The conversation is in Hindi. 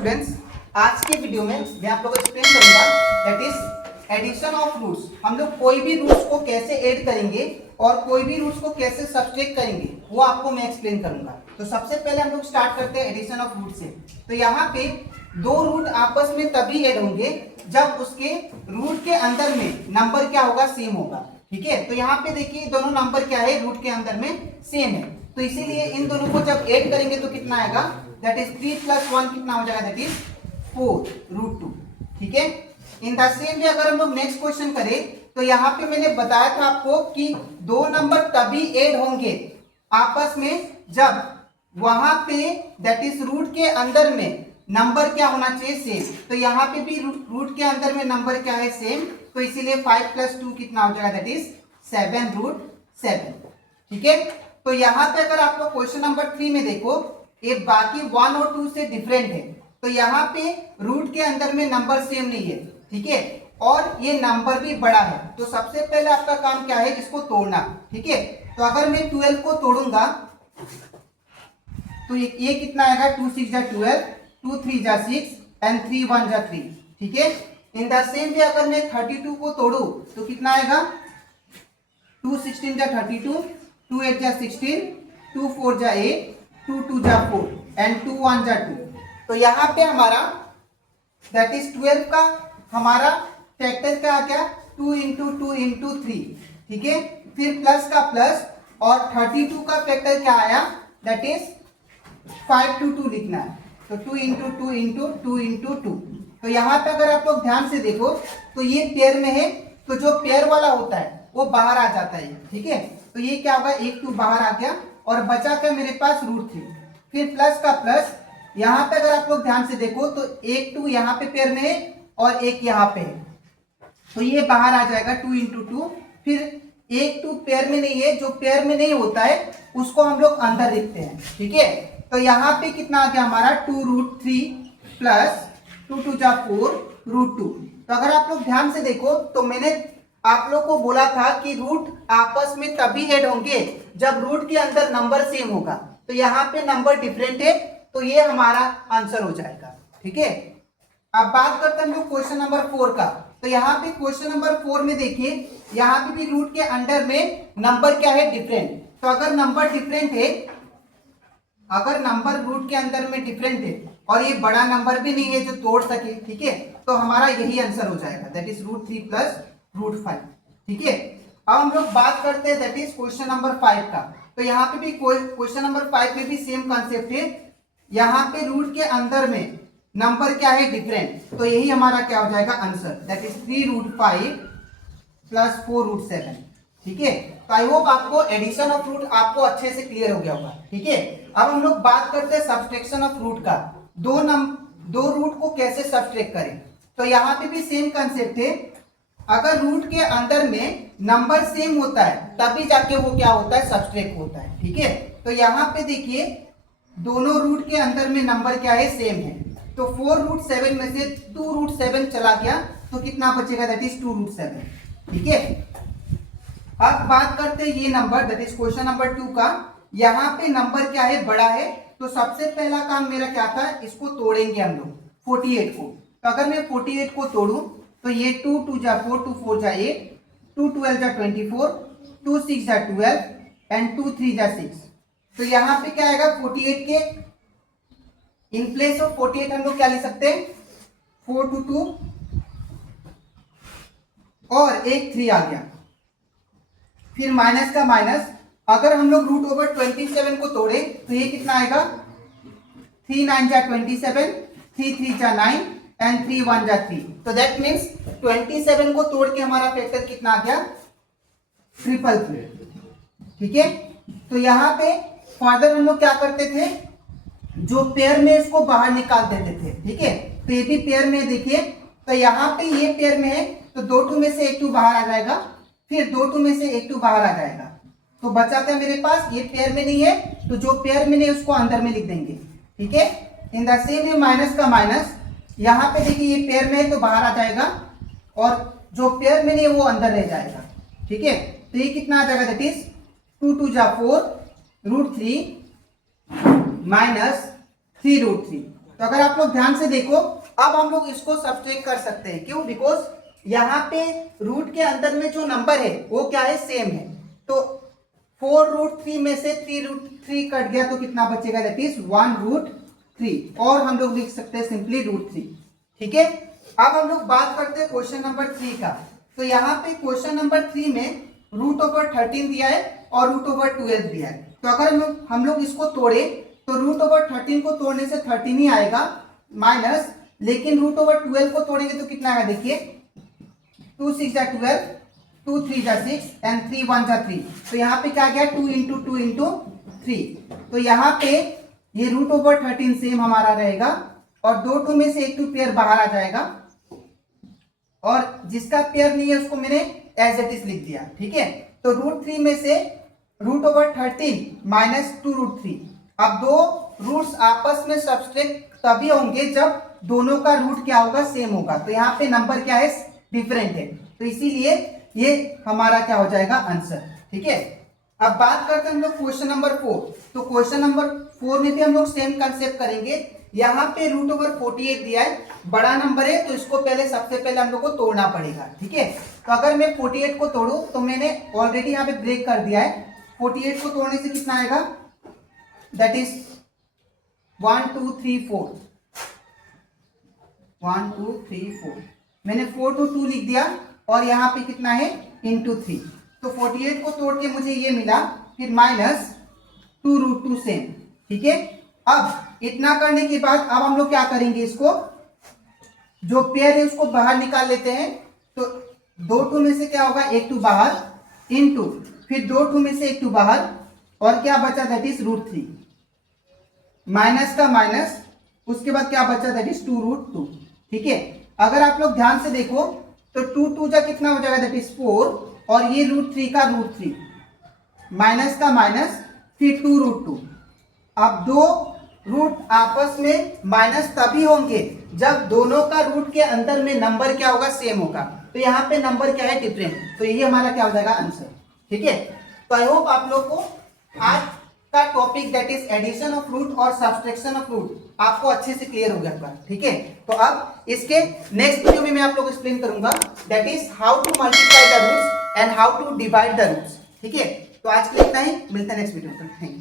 स्टूडेंट्स, आज के वीडियो में मैं आप लोगों को एक्सप्लेन करूंगा that is addition of roots. हम लोग कोई भी रूट्स को कैसे ऐड करेंगे और कोई भी रूट्स को कैसे सब्ट्रैक्ट करेंगे वो आपको मैं एक्सप्लेन करूंगा। तो सबसे पहले हम लोग स्टार्ट करते हैं एडिशन ऑफ रूट से। तो यहाँ पे दो रूट आपस में तभी ऐड होंगे जब उसके रूट के अंदर में नंबर क्या होगा, सेम होगा। ठीक है, तो यहाँ पे देखिए दोनों नंबर क्या है, रूट के अंदर में सेम है, तो इसीलिए इन दोनों को जब ऐड करेंगे तो कितना आएगा, दैट इज 3 + 1 कितना हो जाएगा, दैट इज 4 √2। ठीक है, इन द सेम वे अगर हम लोग नेक्स्ट क्वेश्चन करें तो यहाँ पे मैंने बताया था आपको कि दो नंबर तभी ऐड होंगे आपस में जब वहां पे दैट इज रूट के अंदर में नंबर क्या होना चाहिए, सेम। तो यहाँ पे भी रूट के अंदर में नंबर क्या है, सेम, तो इसीलिए 5 + 2 कितना हो जाएगा, दैट इज 7 √7। ठीक है, तो यहाँ पे अगर आपको क्वेश्चन नंबर 3 में देखो, ये बाकी 1 और 2 से डिफरेंट है, तो यहाँ पे रूट के अंदर में नंबर सेम नहीं है। ठीक है, और ये नंबर भी बड़ा है, तो सबसे पहले आपका काम क्या है, इसको तोड़ना। ठीक है, तो अगर मैं 12 को तोड़ूंगा तो ये कितना आएगा, 2 × 6 = 12, 2 × 3 = 6 एंड 3 × 1 = 3। ठीक है, इन द सेम वे अगर मैं 32 को तोड़ू तो कितना आएगा, 2 × 16 = 32, 2 × 8 = 16, 2 × 4 = 8, 2 × 2 = 4 एंड 2 × 1 = 2। तो यहाँ पे हमारा दैट इज 12 का हमारा फैक्टर क्या आ गया, 2 × 2 × 3। ठीक है, फिर प्लस का प्लस, और 32 का फैक्टर क्या आया, दैट इज 5 × 2 लिखना है, तो 2 × 2 × 2 × 2। तो यहाँ पे अगर आप लोग ध्यान से देखो तो ये पेयर में है, तो जो पेयर वाला होता है वो बाहर आ जाता है। ठीक है, तो ये क्या होगा, 1 2 बाहर आ गया और बचा क्या मेरे पास, √3। फिर प्लस का प्लस, यहाँ पे अगर आप लोग ध्यान से देखो तो 1 2 यहाँ पे पेयर में है और 1 यहाँ पे है, तो ये बाहर आ जाएगा 2 × 2। फिर 1 2 पेयर में नहीं है, जो पेयर में नहीं होता है उसको हम लोग अंदर लिखते हैं। ठीक है, तो यहाँ पे कितना आ गया हमारा, 2 √3 प्लस 2 2 = 4 √2। तो अगर आप लोग ध्यान से देखो तो मैंने आप लोग को बोला था कि रूट आपस में तभी ऐड होंगे जब रूट के अंदर नंबर सेम होगा, तो यहाँ पे नंबर डिफरेंट है, तो ये हमारा आंसर हो जाएगा। ठीक है, अब बात करते हैं हम लोग क्वेश्चन नंबर 4 का। तो यहाँ पे क्वेश्चन नंबर 4 में देखिए, यहाँ पे भी रूट के अंडर में नंबर क्या है, डिफरेंट। तो अगर नंबर डिफरेंट है, अगर नंबर रूट के अंदर में डिफरेंट है और ये बड़ा नंबर भी नहीं है जो तोड़ सके, ठीक है, तो हमारा यही आंसर हो जाएगा, दैट इज √3 + √5। ठीक है, अब हम लोग बात करते हैं दैट इज क्वेश्चन नंबर 5 का। तो यहाँ पे भी क्वेश्चन नंबर 5 में भी सेम कॉन्सेप्ट है, यहाँ पे रूट के अंदर में नंबर क्या है, डिफरेंट, तो यही हमारा क्या हो जाएगा आंसर, दैट इज 3 √5 + 4 √7। ठीक है, तो आई होप आपको एडिशन ऑफ रूट आपको अच्छे से क्लियर हो गया होगा। ठीक है, अब हम लोग बात करते हैं सब्सट्रैक्शन ऑफ रूट का, दो रूट को कैसे सब्सट्रैक्ट करें। तो यहाँ पे भी सेम कंसेप्ट है, अगर रूट के अंदर में नंबर सेम होता है तभी जाके वो क्या होता है, सब्सट्रैक्ट होता है। ठीक है, तो यहाँ पे देखिए दोनों रूट के अंदर में नंबर क्या है, सेम है, तो 4 √7 में से 2 √7 चला गया तो कितना बचेगा, दैट इज 2 √7। ठीक है, अब बात करते हैं ये number that is question number 2 का। यहाँ पे नंबर क्या है, बड़ा है, तो सबसे पहला काम मेरा क्या था, इसको तोड़ेंगे हम लोग 48 को। तो अगर मैं 48 को तोड़ूं तो ये 2 2 = 4, 2 4 = 8, 2 12 = 24, 2 6 = 12 एंड 2 3 = 6। तो यहाँ पे क्या आएगा, 48 के इन प्लेस ऑफ 48 हम लोग क्या ले सकते हैं, 4 2 2 और एक 3 आ गया, फिर माइनस का माइनस, अगर हम लोग √27 को तोड़े तो ये कितना आएगा, 3 9 = 27, 3 3 = 9 एंड 3 1 = 3। तो दैट मीन्स 27 को तोड़ के हमारा फैक्टर कितना आ गया, 333। ठीक है, तो यहाँ पे फर्दर हम लोग क्या करते थे, जो पेयर में इसको बाहर निकाल देते थे। ठीक है, तो ये भी पेयर में देखिए, तो यहाँ पे ये पेयर में है तो 2 2 में से 1 2 बाहर आ जाएगा, फिर 2 2 में से 1 2 बाहर आ जाएगा, तो बचा क्या मेरे पास, ये पेयर में नहीं है, तो जो पेयर में नहीं है उसको अंदर में लिख देंगे। ठीक है, in the same way minus का माइनस, यहाँ पे देखिए ये पेयर में है तो बाहर आ जाएगा और जो पेयर में नहीं है वो अंदर रह जाएगा। ठीक है, तो ये कितना आ जाएगा, दैट इज 2 2 = 4 √3 - 3 √3। तो अगर आप लोग ध्यान से देखो, अब हम लोग इसको सब्ट्रैक्ट कर सकते हैं। क्यों? बिकॉज यहाँ पे रूट के अंदर में जो नंबर है वो क्या है? सेम है। तो 4√3 में से 3√3 कट गया तो कितना बचेगा? दैट इज 1√3, और हम लोग लिख सकते हैं सिंपली √3। ठीक है, अब हम लोग बात करते हैं क्वेश्चन नंबर 3 का। तो यहाँ पे क्वेश्चन नंबर 3 में √13 दिया है और √12 दिया है। तो अगर हम लोग इसको तोड़े तो √13 को तोड़ने से 13 ही आएगा माइनस, लेकिन √12 को तोड़ेंगे तो कितना आएगा? देखिए 2 6 जा 12, 2 3 जा 6 एंड 3 1 जा 3। तो यहाँ पे क्या गया? 2 × 2 × 3। तो यहाँ पे ये √13 सेम हमारा रहेगा और दो टू में से एक टू पेयर बाहर आ जाएगा, और जिसका पेयर नहीं है उसको मैंने एज इट इज लिख दिया। ठीक है, तो √3 में से √13 माइनस 2√3। अब दो रूट्स आपस में सब्ट्रैक्ट तभी होंगे जब दोनों का रूट क्या होगा? सेम होगा। तो यहाँ पे नंबर क्या है? डिफरेंट है, तो इसीलिए ये हमारा क्या हो जाएगा? आंसर। ठीक है, अब बात करते हैं हम लोग क्वेश्चन नंबर 4। तो क्वेश्चन नंबर 4 में भी हम लोग सेम कंसेप्ट करेंगे। यहाँ पे √48 दिया है, बड़ा नंबर है तो इसको पहले सबसे पहले हम लोग को तोड़ना पड़ेगा। ठीक है, तो अगर मैं 48 को तोड़ू तो मैंने ऑलरेडी यहाँ पे ब्रेक कर दिया है। 48 को तोड़ने से कितना आएगा? That is 1 2 3 4, 1 2 3 4। मैंने 4 to 2 लिख दिया और यहाँ पे कितना है? इंटू 3। तो 48 को तोड़ के मुझे ये मिला, फिर माइनस 2√2 सेम। ठीक है, अब इतना करने के बाद अब हम लोग क्या करेंगे? इसको जो पेयर है उसको बाहर निकाल लेते हैं। तो 2 2 में से क्या होगा? 1 2 बाहर, इंटू फिर 2 2 में से 1 2 बाहर, और क्या बचा? दैट इज √3 माइनस का माइनस, उसके बाद क्या बचा? That is 2√2। ठीक है, अगर आप लोग ध्यान से देखो तो 2 2 जा कितना हो जाएगा? दैट इज 4, और ये √3 का √3 माइनस का माइनस फिर 2√2। अब दो रूट आपस में माइनस तभी होंगे जब दोनों का रूट के अंदर में नंबर क्या होगा? सेम होगा। तो यहाँ पे नंबर क्या है? डिफरेंट। तो ये हमारा क्या हो जाएगा? आंसर। ठीक है, तो आई होप आप लोग को आज का topic that is addition of root और सब्सट्रैक्शन ऑफ रूट आपको अच्छे से क्लियर हो गया होगा। ठीक है, तो अब इसके नेक्स्ट वीडियो में मैं आप लोग एक्सप्लेन करूंगा that is how to multiply the roots and how to divide the roots. ठीक है, तो आज के लिए इतना ही, मिलते हैं नेक्स्ट वीडियो में। Thank you.